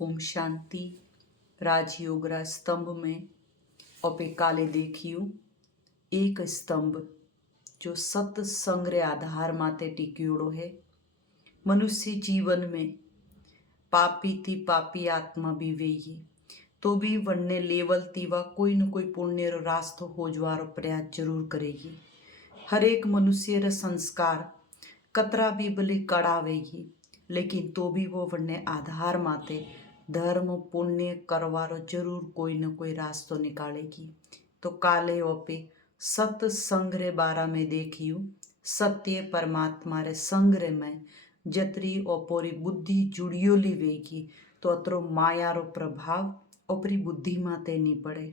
ओम शांति। राजयोगरा स्तंभ में ओपे काले देखियो एक स्तंभ जो सत्संग रे आधार माते टिक्योड़ो है। मनुष्य जीवन में पापी थी पापी आत्मा भी वेही तो भी वन्ने लेवल तीवा कोई न कोई पुण्य रो रास्तो होजवारो प्रयास जरूर करेगी। हर एक मनुष्य रा संस्कार कतरा भी भले कड़ावेगी लेकिन तो भी वो वन्ने आधार माते धर्म पुण्य करवारो जरूर कोई न कोई रास्तो निकालेगी। तो काले ओपे सत्संग रे बारा में देखियो सत्य परमात्मा रे संग रे में जतरी ओपोरी बुद्धि जुड़ियोली वेगी तो अतरो माया रो प्रभाव ओपरी बुद्धि माते नहीं पड़े।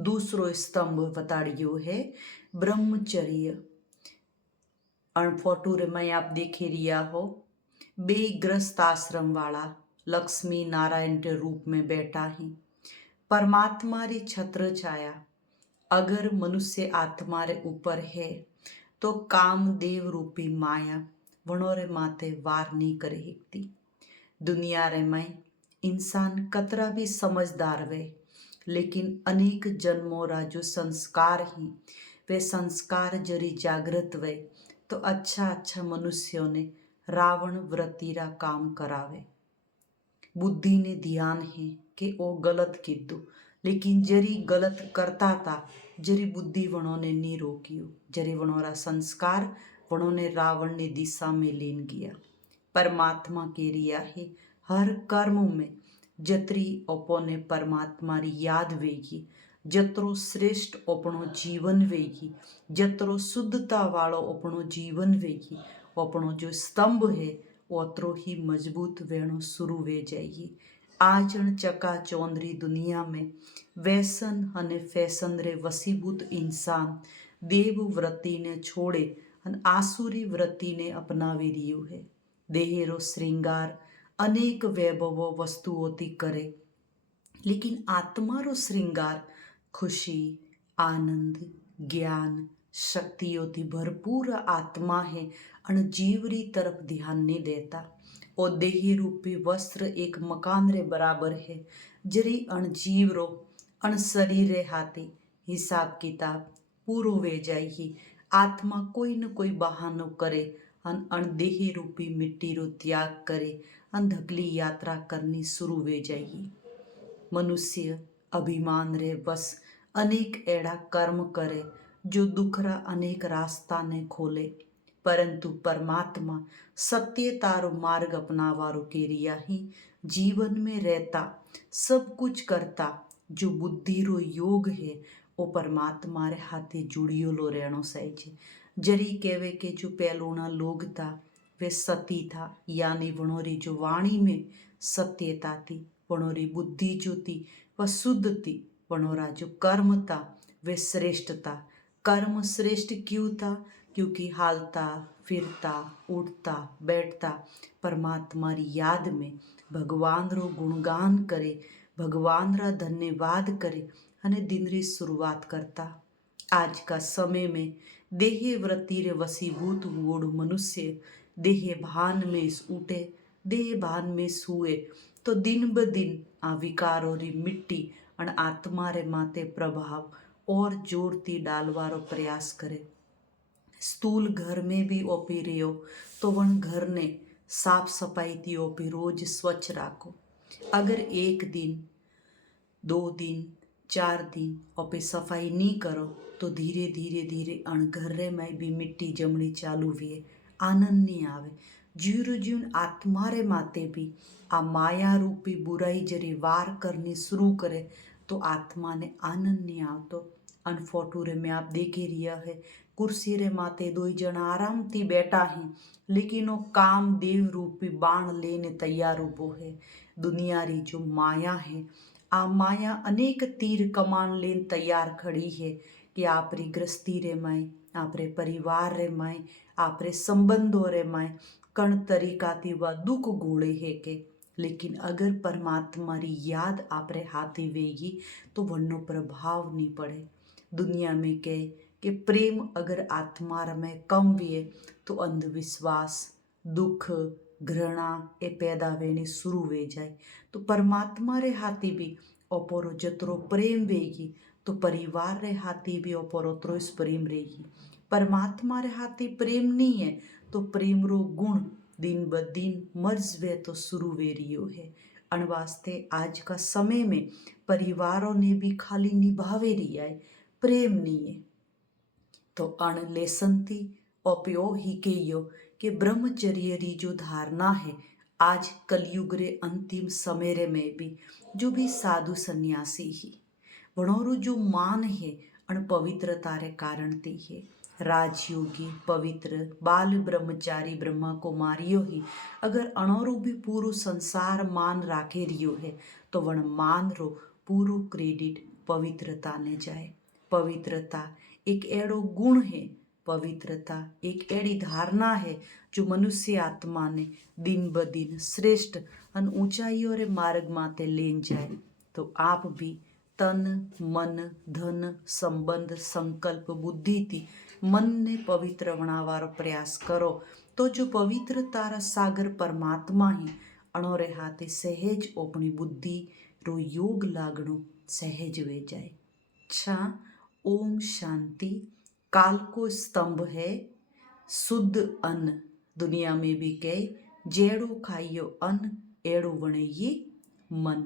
दूसरो स्तंभ बताड़ियो है ब्रह्मचर्य। फोटो रे में आप देखे रिया हो बे ग्रस्त आश्रम वाला लक्ष्मी नारायण के रूप में बैठा ही परमात्मा री छत्र छाया अगर मनुष्य आत्मा रे ऊपर है तो कामदेव रूपी माया वणोरे माते वार नहीं करे हिकती। दुनिया रे में इंसान कतरा भी समझदार वे लेकिन अनेक जन्मों रा जो संस्कार ही वे संस्कार जरी जागृत वे तो अच्छा अच्छा मनुष्यों ने रावण व्रतीरा काम करावे। बुद्धि ने ध्यान है कि वो गलत कीधु लेकिन जरी गलत करता था जरी बुद्धि वणों ने नहीं रोकियो जरी वणोरा संस्कार वणों ने रावण ने दिशा में लीन किया। परमात्मा के रिया है हर कर्म में जतरी ओपोने परमात्मा री याद वेगी जतरो श्रेष्ठ अपनो जीवन वेगी जतरो शुद्धता वालो अपनो जीवन वेगी अपनो जो स्तंभ है ओतरो ही मजबूत वेणो शुरू वे जाएगी। आजण चका चौंदरी दुनिया में व्यसन अने फैशन रे वसीभूत इंसान देव व्रति ने छोड़े अने आसुरी व्रति ने अपनावी रह्यो है। देहेरो श्रृंगार अनेक वैभवो वस्तुओती करे लेकिन आत्मारो श्रृंगार खुशी आनंद ज्ञान शक्तियों थी भरपूर आत्मा है अण जीवरी तरफ ध्यान नहीं देता। ओ देही रूपी वस्त्र एक मकान रे बराबर है जरी अण जीव रो अण शरीर रे हाथी हिसाब किताब पूरो वे जाएगी। आत्मा कोई न कोई बहानो करे अण देही रूपी मिट्टी रो त्याग करे अन धगली यात्रा करनी शुरू वे जाएगी। मनुष्य अभिमान रे बस अनेक एड़ा कर्म करे जो दुखरा अनेक रास्ता ने खोले परंतु परमात्मा सत्य तारो मार्ग अपनावारो के रिया ही जीवन में रहता सब कुछ करता जो बुद्धि रो योग है वो परमात्मा रे हाथे जुड़ियोलो रहनो सही छे। जरी कहवे के जो पहलोना लोग था वे सती था यानी वणोरी जो वाणी में सत्यता थी वणोरी बुद्धि जो थी वह शुद्ध थी वणोरा जो कर्म था वे श्रेष्ठ था। कर्म श्रेष्ठ क्यों था क्योंकि हालता फिरता उठता बैठता परमात्मा री याद में भगवान रो गुणगान करे भगवान रा धन्यवाद करे अने दिन री शुरुआत करता। आज का समय में देह वृत्ति रे वसीभूत हुओड़ो मनुष्य देह भान में उठे देह भान में सुए तो दिन ब दिन आ विकारो री मिट्टी अण आत्मा रे माते प्रभाव और जोरती डालवारो प्रयास करे। स्थूल घर में भी ओपी रहो तो वण घर ने साफ सफाई थी ओपी रोज स्वच्छ राखो। अगर एक दिन 2 दिन 4 दिन ओपे सफाई नहीं करो तो धीरे धीरे धीरे अण घर रे में भी मिट्टी जमणी चालू हुए आनंद नहीं आवे। जीरो जीवन आत्मा रे माते भी आ माया रूपी बुराई जरी वार करनी शुरू करे तो आत्मा ने आनंद नहीं आवतो। अन फोटो रे में आप देखे रिया है कुर्सी रे माते 2 जन आराम थी बैठा है लेकिन वो काम देव रूपी बाण लेने तैयार उभो है। दुनिया री जो माया है आ माया अनेक तीर कमान लेन तैयार खड़ी है कि आप री गृहस्थी रे माए आप रे परिवार रे माए आप रे संबंधों रे माए कण तरीका थी वह दुख गोड़े है के लेकिन अगर परमात्मा री याद आप रे हाथे वेगी तो वन्नो प्रभाव नहीं पड़े। दुनिया में कहे कि प्रेम अगर आत्मा में कम हुए तो अंधविश्वास दुख घृणा ए पैदा वेनी शुरू वे जाए। तो परमात्मा रे हाथी भी ओपोरो जतरो प्रेम वेगी तो परिवार रे हाथी भी ओपोरो त्रोस प्रेम रहेगी। परमात्मा रे हाथी प्रेम नहीं है तो प्रेम रो गुण दिन ब दिन मर्ज वे तो शुरू वे रियो है। अण वास्ते आज का समय में परिवारों ने भी खाली निभावे रिया है, प्रेम नहीं है। तो अण लेसन थी ओप्यो ही केयो कि ब्रह्मचर्य री जो धारणा है आज कलयुग रे अंतिम समय रे में भी जो भी साधु सन्यासी ही वणोरु जो मान है अण पवित्रता रे कारण ते है। राजयोगी पवित्र बाल ब्रह्मचारी ब्रह्मा कुमारियों ही अगर अणोरु भी पूरो संसार मान राखे रियो है तो वण मान रो पूरो क्रेडिट पवित्रता ने जाए। पवित्रता एक एड़ो गुण है, पवित्रता एक एड़ी धारणा है जो मनुष्य आत्मा ने दिन ब दिन श्रेष्ठ अन ऊंचाइयों रे मार्ग माते लेन जाए। तो आप भी तन मन धन संबंध संकल्प बुद्धि थी मन ने पवित्र बनावारो प्रयास करो तो जो पवित्र तारा सागर परमात्मा ही अणोरे हाथे सहज अपनी बुद्धि रो योग लागणो सहज वे जाए। अच्छा, ओम शांति। काल को स्तंभ है शुद्ध अन्न। दुनिया में भी कहे जेड़ो खाइयो अन्न एड़ो वणे ये मन।